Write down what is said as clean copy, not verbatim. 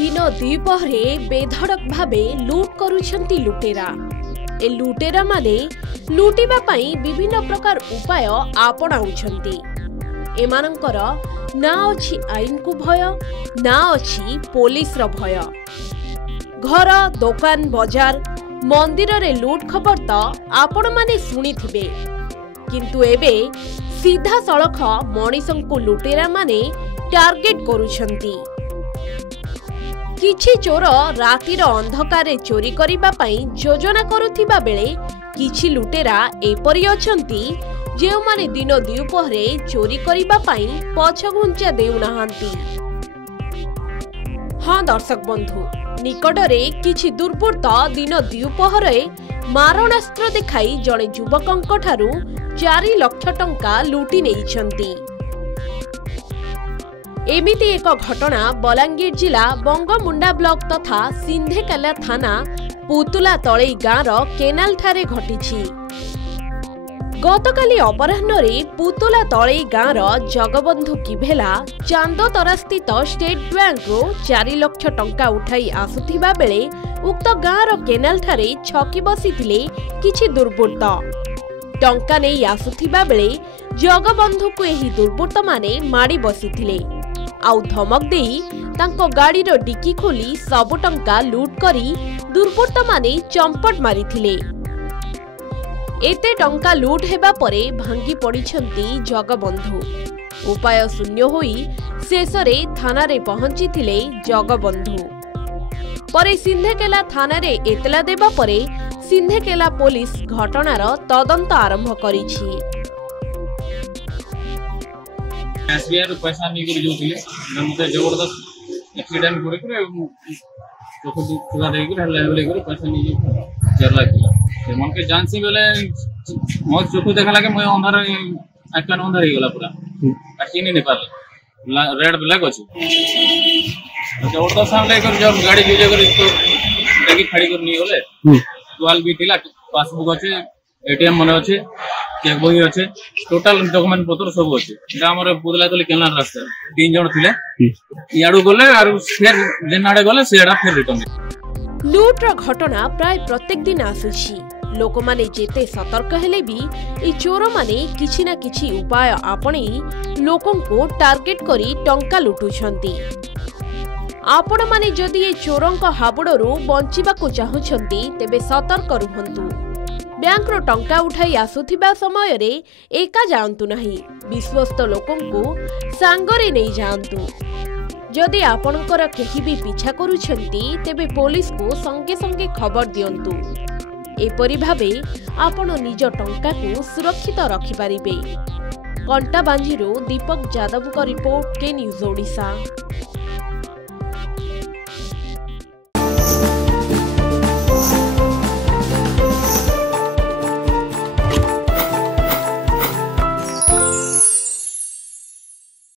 दिन द्विपहरे बेधड़क भावे लुट करुछंती लुटेरा। ए लुटेरा माने लुटिबा पई विभिन्न प्रकार उपाय आपणाउछंती। एमानंकर ना अछि आईन को भय ना अछि पुलिस रो भय। घर दुकान बाजार मंदिर रे लुट खबर तो आपण माने सुनी थिबे, किंतु एबे सीधा सड़क मनीषं को लुटेरा माने टार्गेट करुछंती। किछि चोर रातिर अंधकार चोरी करिबा पई योजना करुथिबा बेले किछि लुटेरा एपरि अछंती जे माने दिन द्विपहरे चोरी करिबा पई पछघुंचा देउनाहांती। हाँ दर्शक बंधु, निकटरे किछि दुर्बृत्त दिन द्विपहरे मारणास्त्र देखाई जड़े युवकंक ठारू 4 लाख टंका लुटी नेइछंती। एमिति एक घटना बलांगीर जिला बंगमुंडा ब्लॉक तथा सिंधेकेला थाना पुतुला तळई गाँर केनाल ठारे घटिछि। गतकाली अपराह्न पुतुला तळई गाँर जगबंधु किभेला चांदतरा स्थित स्टेट बैंक रो 4 लाख टंका उठाई आसुथिबा बेले उक्त गाँर केनाल ठारे छकी बसिथिले किछि दुर्बृत्त। टंका नेई आसुथिबा बेले जगबंधु को एही दुर्बृत्त माने माड़ी बसिथिले आउ धमक देई तांको गाड़ी रो डिक्की खोली सब टंका लूट करी दुर्बृत्त माने चंपट मारिथिले। एते टंका लूट हेबा परे भांगी पड़िछंती जगबंधु। उपाय शून्य होई शेषरे थाना रे पहुंचीथिले जगबंधु। परे सिंधेकेला थाना रे एतला देबा परे सिंधेकेला पुलिस घटनार तदंत आरंभ करिछि। एसबीआई पैसा नहीं कर जोतिले मते जबरदस्त एक्सीडेंट करे करे चोखो चुरा दे के ले करे पैसा नहीं 4 लाख से मन के जान से बेले मोर चोखो देखा लागे मैं अंधार आकान अंधार ही गला पूरा काटी नहीं पारला रेड ब्लैक अछि जबरदस्त सामने कर जब गाड़ी यूज कर इसको देखि खड़ी कर नहीं होले 12 भी थिला पासबुक अछि एटीएम मने अछि चेक बही अच्छे टोटाल डॉक्यूमेंट पत्र सब अच्छे हमर पुदला तले केनाल रास्ता 3 जण थिले याडू गले आर फिर जेनाडे गले सेडा फिर रिटर्न। लूट रो घटना प्राय प्रत्येक दिन आसुछि। लोक माने जेते सतर्क हेले भी ए चोर माने किछि ना किछि उपाय आपणी लोकन को टार्गेट करी टंका लुटुछंती। आपण माने जदि ए चोरंक हाबुडरू बंचिबा को चाहुछंती तेबे सतर्क रुहंतु। बैंक रो टंका उठाई आसुथिबा समय रे एका जांतु नहीं, विश्वस्त लोकंकु सांगरे नहीं जांतु। जदि आपणकर केही भी पीछा करूछंती तेबे पुलिस को संगे संगे खबर दियंतु। एपरि भाबे आपण निज टंका को सुरक्षित रखि पारिबे। कंटाबांजीरो दीपक यादव का रिपोर्ट, के न्यूज ओडिशा।